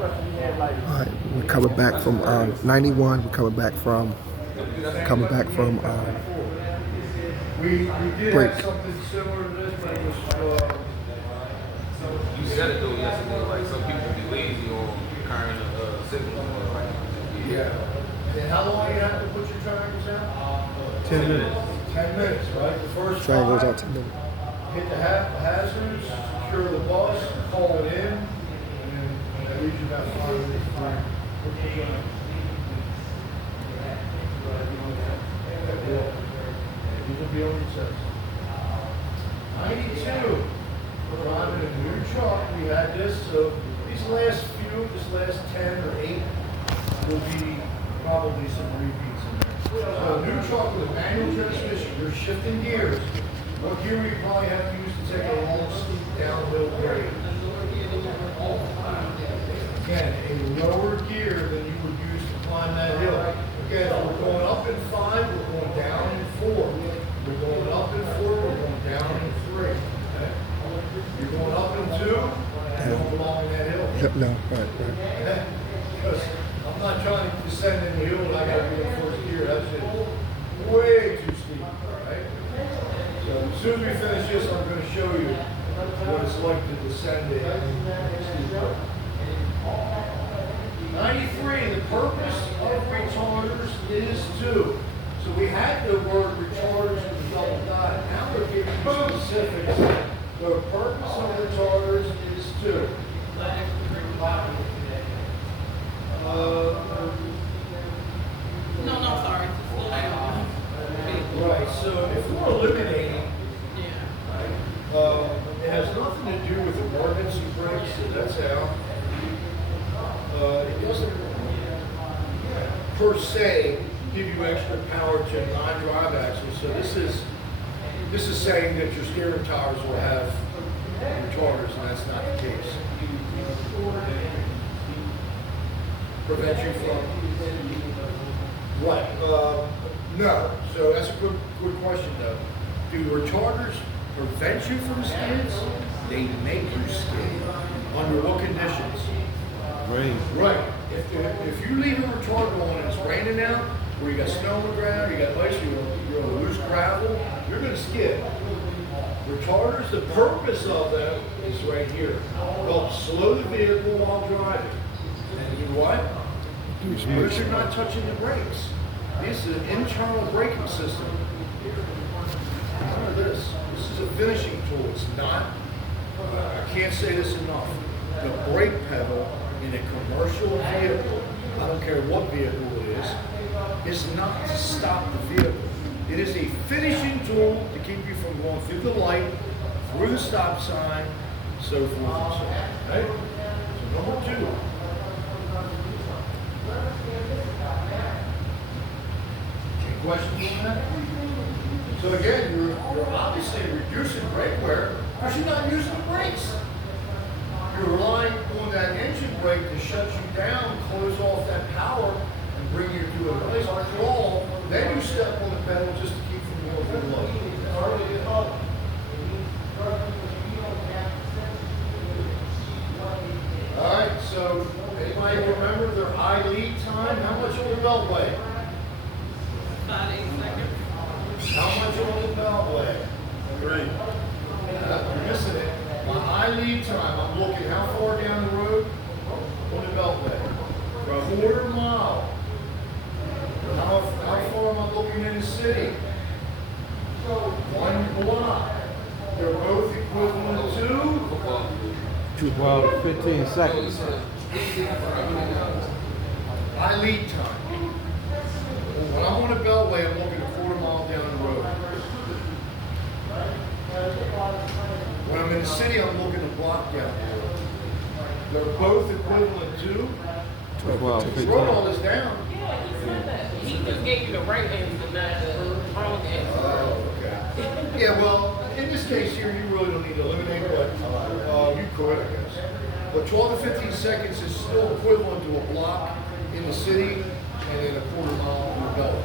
All right, we're coming back from 91. We're coming back from We did break. have something similar to this, but it was, You said it though yesterday, like some people be lazy on carrying signals on, like, yeah. And how long you have to put your triangles out? 10 minutes. 10 minutes, right? The first Triangle goes five, out 10 minutes. hit the hazards, secure the bus, call it in, and then that leaves you about 5 minutes time. These will be on your sets. 92. We're driving a new truck. We had this, so these last 10 or 8 will be probably some repeats in there. So a new truck with a manual transmission, you're shifting gears. What gear we probably have to use to take a long, steep downhill grade? Again, a lower gear than you would use to climb that hill. Again, we're going up in 5, we're going down in 4. We're going up in 4, we're going down in 3. Okay? You're going up in 2, you don't belong in that hill. No, right. Okay? Because I'm not trying to descend in the hill and I gotta be in first gear. That's just way too steep. Right? So as soon as we finish this, I'm going to show you what it's like to descend in steep hill. 93, the purpose of retarders is to. So we had the word retarders with the double dot. Now we're giving you specifics. The purpose of retarders is to. No, sorry. Slow down. Right, so if we're eliminating, Yeah. it has nothing to do with emergency brakes, so that's out. It doesn't per se give you extra power to non-drive axles. So this is saying that your steering tires will have retarders, and that's not the case. Prevent you from what? No. So that's a good question though. Do retarders prevent you from skids? They make you skid. Under what conditions? Rain. Right. If you leave a retarder on and it's raining out, where you got snow on the ground, you got ice, you're on loose gravel, you're going to skid. Retarders, the purpose of them is right here. Help slow the vehicle while driving. And do what? Because you're not touching the brakes. This is an internal braking system. Remember this. This is a finishing tool. It's not, I can't say this enough. The brake pedal in a commercial vehicle, I don't care what vehicle it is not to stop the vehicle. It is a finishing tool to keep you from going through the light, through the stop sign, so forth and so on. Okay? So number 2. Any questions on that? So again, you're obviously reducing brake wear because you're not using the brakes. You're relying on that engine brake to shut you down, close off that power, and bring you to a nice crawl. Then you step on the pedal just to keep from going through the light. All right, so anybody remember their high lead time? How much will the belt weigh? 5 to 8 seconds. How much will the belt weigh? 3. You're missing it. My high lead time, I'm looking how far down the road on the beltway. A quarter mile. How far am I looking in the city? 1 block. They're both equivalent to 12, 15 seconds. high lead time. When I'm on a beltway, I'm looking a quarter mile down the road. When I'm in the city, I'm looking a block down the road. They're both equivalent to. 12, 15. Wrote all this down. Yeah, he said that. He just gave you the right answer, not the wrong answer. Oh, okay. Yeah, well, in this case here, you really don't need to eliminate, but you could, I guess. But 12 to 15 seconds is still equivalent to a block in the city and then a quarter mile in the belt.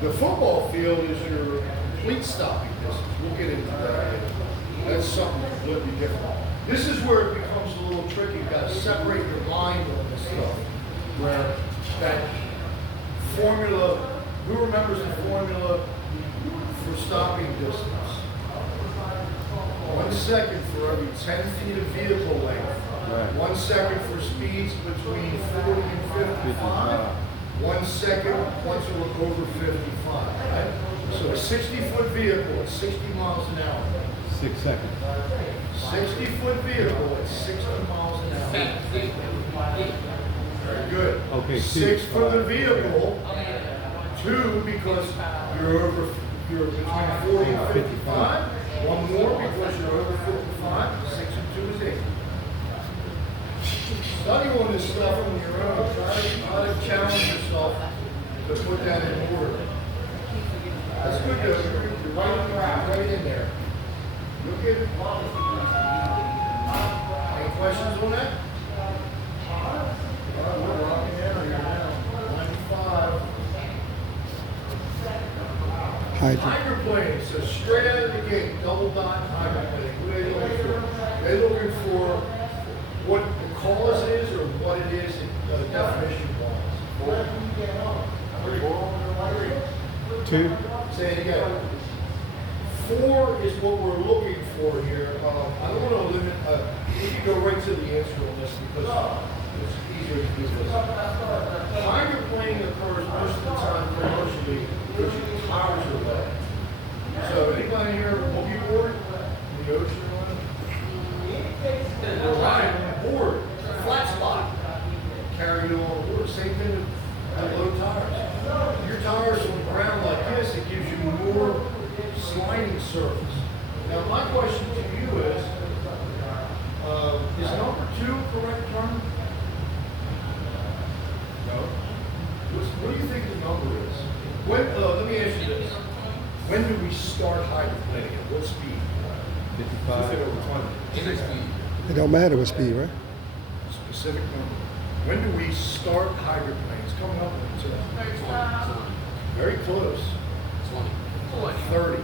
The football field is your complete stopping distance. We'll get into that. That's something completely different. This is where it becomes becomes a little tricky. You've got to separate your mind on this stuff. Where that formula, who remembers the formula for stopping distance? 1 second for every 10 feet of vehicle length. Right. 1 second for speeds between 40 and 55. 1 second once we're over 55, right? So a 60-foot vehicle at 60 miles an hour. 6 seconds. 60-foot vehicle at 60 miles an hour. Very good. Okay, 6 two. for the vehicle. 2 because you're between 40 and 55. 1 more because you're over 55. 6 and 2 is 8. Study on this stuff on your own. Try to challenge yourself to put that in order. That's good though. You're right in there. Look at it. Any questions on that? We're rocking out here now. 95. Hydroplane. Hydroplane, so straight out of the gate, double dot hydroplane. What are they looking for? They're looking for what the cause is or what it is definition wise. 2. Say it again. 4 is what we're looking for here. I don't want to limit, we can go right to the answer on this because it's easier to do this. Hydroplaning occurs most of the time commercially because your tires are wet. So anybody here boogie board in the ocean or anything? We're riding on a board, flat spot. Carry you on board. Same thing with low tires. Your tires on the ground like this, it gives you more sliding surface. Now my question to you is number 2 correct term? No. What do you think the number is? When, let me ask you this. When do we start hydroplaning at what speed? 55. It don't matter what speed, right? Specific number. When do we start hydroplanes? Coming up on 2. Very close. 30.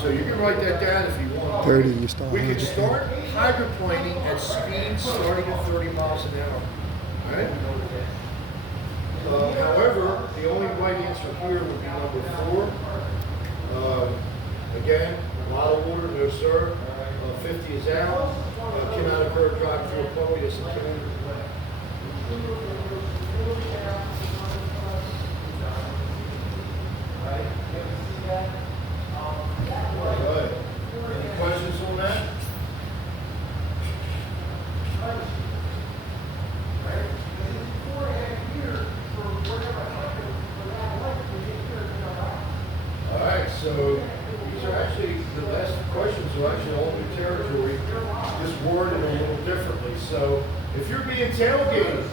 So you can write that down if you want. 30, you start We can hydroplaning. start hydroplaning at speeds starting at 30 miles an hour. All right? However, the only right answer here would be number 4. Again, a lot of water, no sir. 50 is out. Came out of curb, drive through a puppy, this and Alright. Any questions on that? Alright, so these are actually, the last questions are actually all new territory, just worded a little differently. So if you're being tailgated,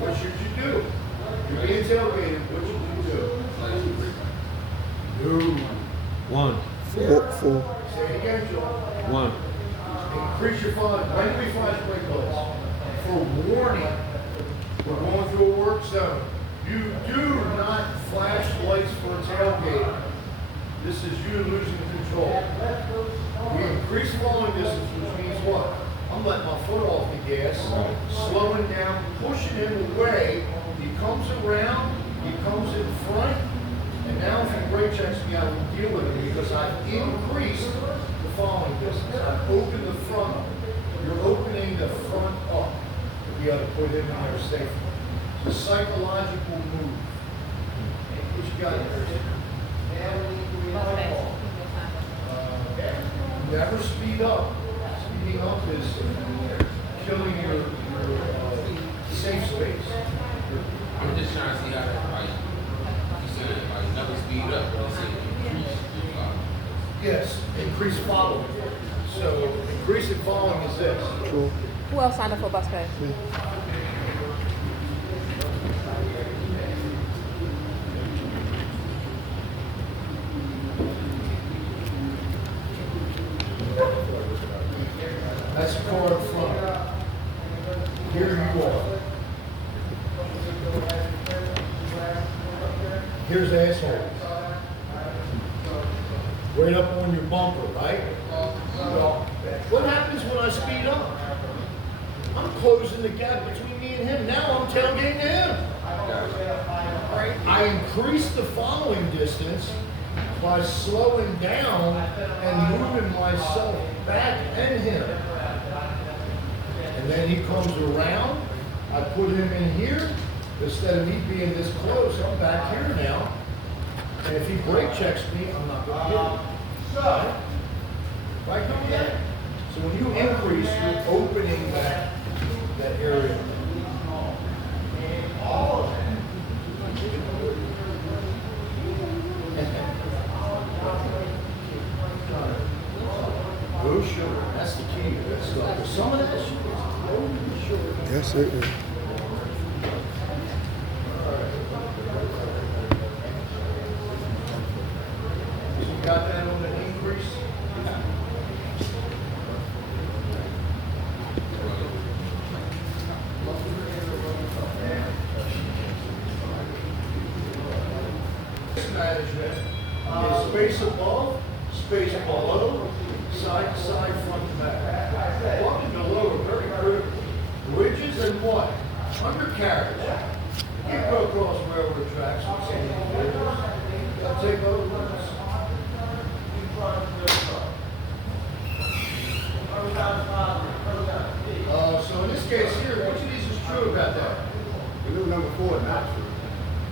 what should you do? If you're being tailgated, what should you do? No. 1. 4. Say it again, John. 1. Increase your flash. When do we flash brake lights? For warning. We're going through a work zone. You do not flash lights for a tailgate. This is you losing control. We increase falling distance, which means what? I'm letting my foot off the gas, slowing down, pushing him away. He comes around, he comes in front, and now if he brake checks me, I will deal with him because I've increased the falling distance. I've opened the front up. You're opening the front up to be able to put him in there safely. It's a psychological move. What you got here? Never speed up. Speeding up is killing your safe space. I'm just trying to see how that right. You said like never speed up, but you said increase your volume. Yes, increase following. So increasing following is this. True. Who else signed up for bus pass? That's the car in front. Here you are. Here's the asshole. Right up on your bumper, right? Well, What happens when I speed up? I'm closing the gap between me and him. Now I'm tailgating him. I increase the following distance by slowing down and moving myself back and him. And then he comes around. I put him in here. Instead of me being this close, I'm back here now. And if he brake checks me, I'm not going to hit him. Right, come with that? So when you increase, you're opening that area. No sugar. That's the key to that stuff. Some of that sugar is totally sugar. Yes, it is. You got that on the increase? Management is space above, space below, side to side, front to back. Above and below are very critical. Bridges and what? Undercarriage. You go across railroad tracks with some of these vehicles. They'll take over roads. So in this case here, which of these is true about that? We knew number 4 is not true.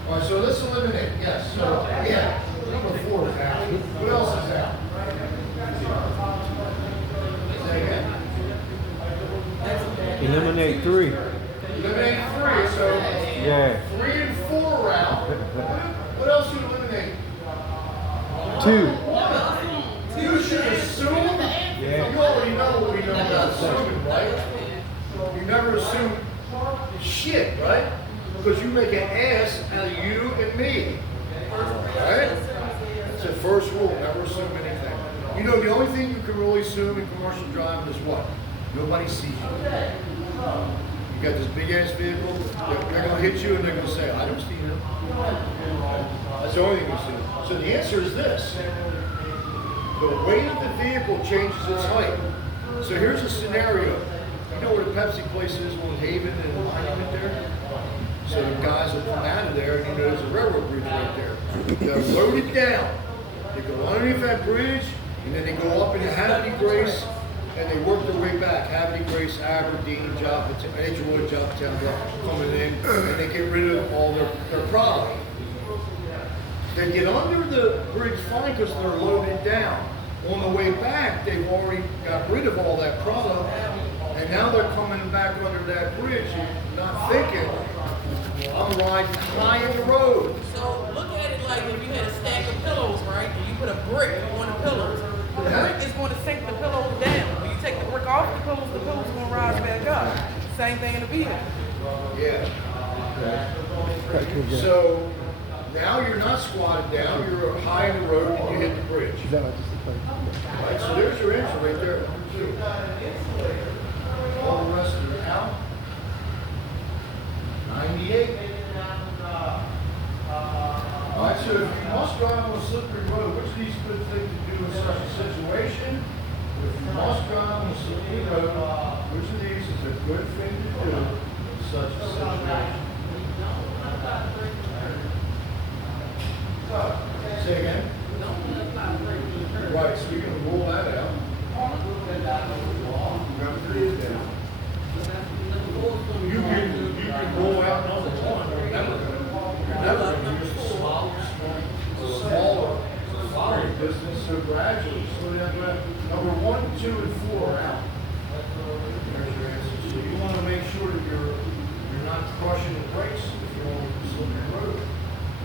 All right, so let's eliminate. Yes. So yeah, number 4 is out. What else is out? Say again. Eliminate 3. Eliminate 3. So Yeah. 3 and 4 are out. What else you eliminate? 2. You should assume. Yeah. You already know what we know about assuming, right? You never assume shit, right? Because you make an ass out of you and me. Right? That's the first rule, never assume anything. You know, the only thing you can really assume in commercial driving is what? Nobody sees you. You got this big ass vehicle, they're going to hit you and they're going to say, I don't see him. That's the only thing you assume. So the answer is this. The weight of the vehicle changes its height. So here's a scenario. You know where the Pepsi place is on Haven and Monument there? So the guys will come out of there and you know there's a railroad bridge right there. They're loaded down. They go underneath that bridge and then they go up into Havity Grace and they work their way back. Havity Grace, Aberdeen, Edgewood, Johnstown, coming in and they get rid of all their product. They get under the bridge fine because they're loaded down. On the way back, they've already got rid of all that product, and now they're coming back under that bridge, not thinking, I'm riding high in the road. So look at it like if you had a stack of pillows, right? And you put a brick on the pillows. The brick is going to sink the pillows down. When you take the brick off the pillows are going to rise back up. Same thing in the vehicle. Yeah. Right, cool, yeah. So now you're not squatted down, you're high in the road and you hit the bridge. Is that like just a thing? Right, so there's your answer right there. All the rest are out. 98. All right, so if you must drive on a slippery road, which of these good things to do in such a situation? If you must drive on a slippery road, which of these is a good thing to do in such a situation? Say again? Right, so you're going to roll that out. Number 3 is down. You can roll out number 1. You're never going to use the smaller distance, so gradually slow down. Number 1, 2, and 4 are out. There's your answer. So you want to make sure that you're not crushing the brakes if you're on a slippery road.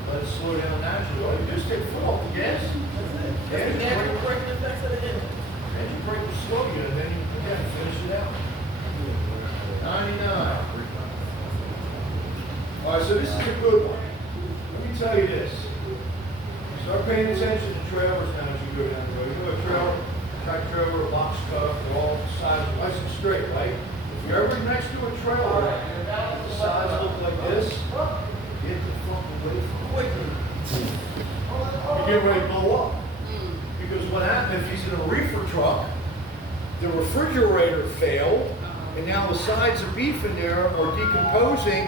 Let it slow down naturally. Just take foot off the gas. And you brake will slow you, and then you again finish it out. 99. All right, so this is a good one. Let me tell you this. Start paying attention to trailers now as you go down the road. You know a trailer, track trailer, a box cup, they're all sides nice and straight, right? If you're ever next to a trailer, the sides look like this, get the fuck away from it. You get ready to blow up. Because what happens if he's in a reefer truck the refrigerator failed, and now the sides of beef in there are decomposing.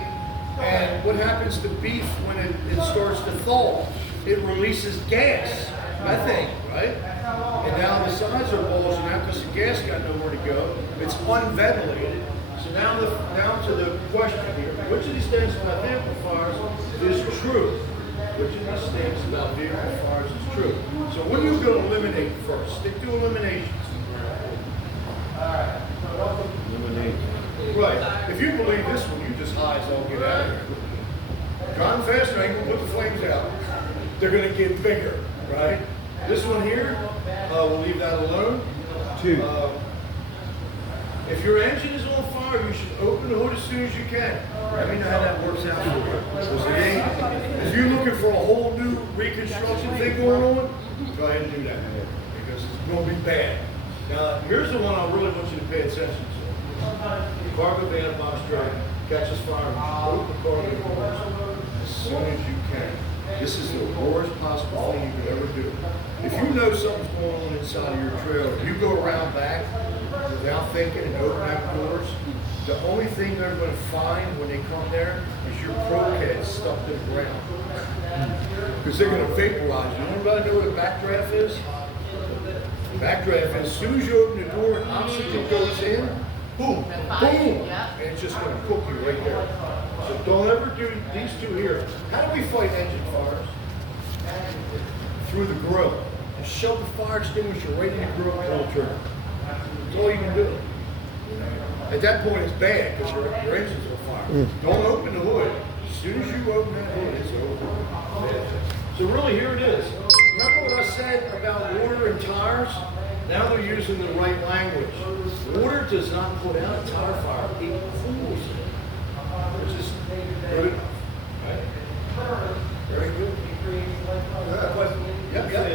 And what happens to beef when it starts to thaw? It releases gas, methane, right? And now the sides are bulging out because the gas got nowhere to go. It's unventilated. So now to the question here: which of these things about vehicle fires is true? Which of these things about vehicle fires is true? So what are you going to eliminate first? Stick to eliminations. Eliminate. Right. If you believe this one, you just high as all get out of here. Driving faster ain't gonna put the flames out. They're gonna get bigger, right? This one here, we'll leave that alone. 2. If your engine is on fire, you should open the hood as soon as you can. Let me know how that works out for you. Because it ain't- if you're looking for a whole new reconstruction thing going on, go ahead and do that. Because it's gonna be bad. Now, here's the one I really want you to pay attention to. Cargo van box truck catches fire, open the cargo doors as soon as you can. This is the worst possible thing you could ever do. If you know something's going on inside of your trailer, you go around back without thinking and open up doors, the only thing they're going to find when they come there is your probe head stuck to the ground. Because they're going to vaporize you. Anybody know what a backdraft is? Backdraft is as soon as you open the door and oxygen goes in, boom, boom, and it's just going to cook you right there. So don't ever do these two here. How do we fight engine fires? Through the grill. You shove the fire extinguisher right in the grill, pull the trigger. That's all you can do. At that point, it's bad because your engine's on fire. Don't open the hood. As soon as you open that hood, it's over. So really, here it is. Remember what I said about water and tires? Now they're using the right language. Water does not put out a tire fire, it cools it. Which is good enough. Right? Very good. Yep, yep.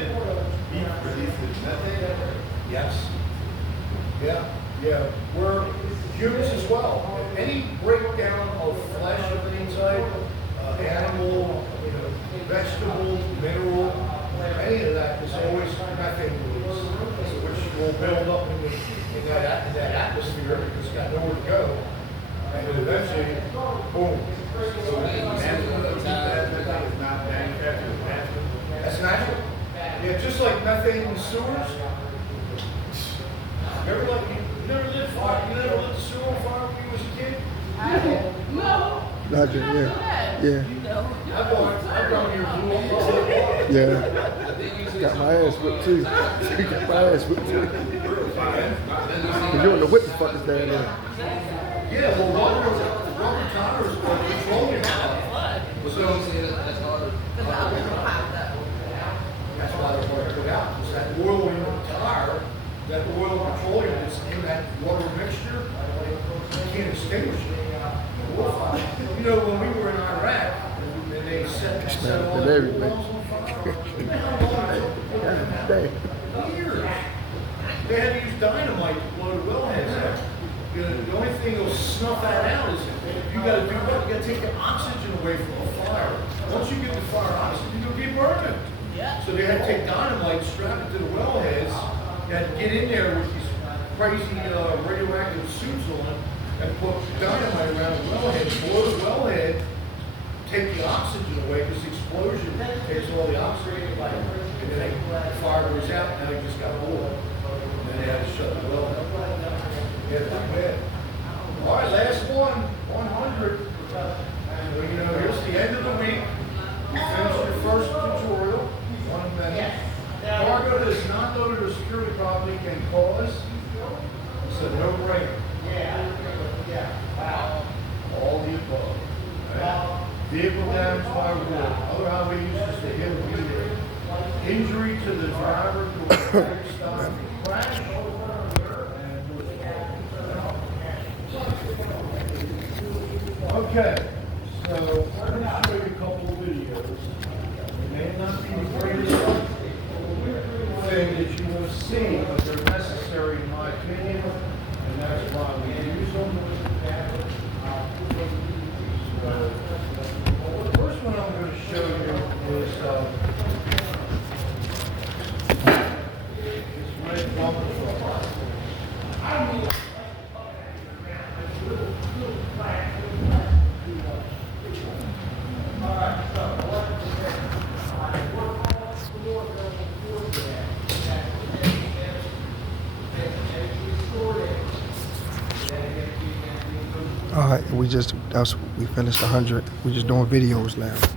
Beef releases methane. Yes. Yeah. We're humans as well. Any breakdown of flesh of the inside, animal, vegetable, mineral, any of that is always methane release, which will build up in that atmosphere because it's got nowhere to go. And then eventually, boom. So methane is not manufactured, it's natural. That's natural. Yeah, just like methane in the sewers. You never lit fire? You never lit the sewer on fire when you was a kid? Roger, yeah. I've gone here blue. Yeah. Got my ass whipped too. Got my ass whipped too. Cause you want to whip the fuckers down there. Yeah, well, rubber tires are petroleum. That's why they're hard to put out. It's that oil in the tire, that oil petroleum that's in that rubber mixture, you can't extinguish it. You know, when we were in Iraq, and they set all the wells on fire, years. They had to use dynamite to blow the wellheads out. The only thing that'll snuff that out is you got to do what? You got to take the oxygen away from the fire. Once you get the fire oxygen, you'll be burning. So they had to take dynamite, strap it to the wellheads, you had to get in there with these crazy radioactive suits on and put dynamite around the wellhead, blow the wellhead, take the oxygen away because the explosion takes all the oxygen, and then the fire goes out. Now you just got oil, and then they had to shut the wellhead. Yeah, that's bad. All right, last one, 100. So, here's the end of the week. You finished your first tutorial. 1 minute. Cargo that is not loaded or security properly can cause. It's a no-brainer. All the above. Right? Vehicle damage by war. Other highway users to hit or injury. Injury to the driver who was stop crash. Okay, so I'm going to show you a couple of videos. It may not be the greatest thing that you want to see, but they're necessary in my opinion, and that's why we use them. So, the first one I'm going to show you is this red bumper truck. All right, we finished 100. We just doing videos now.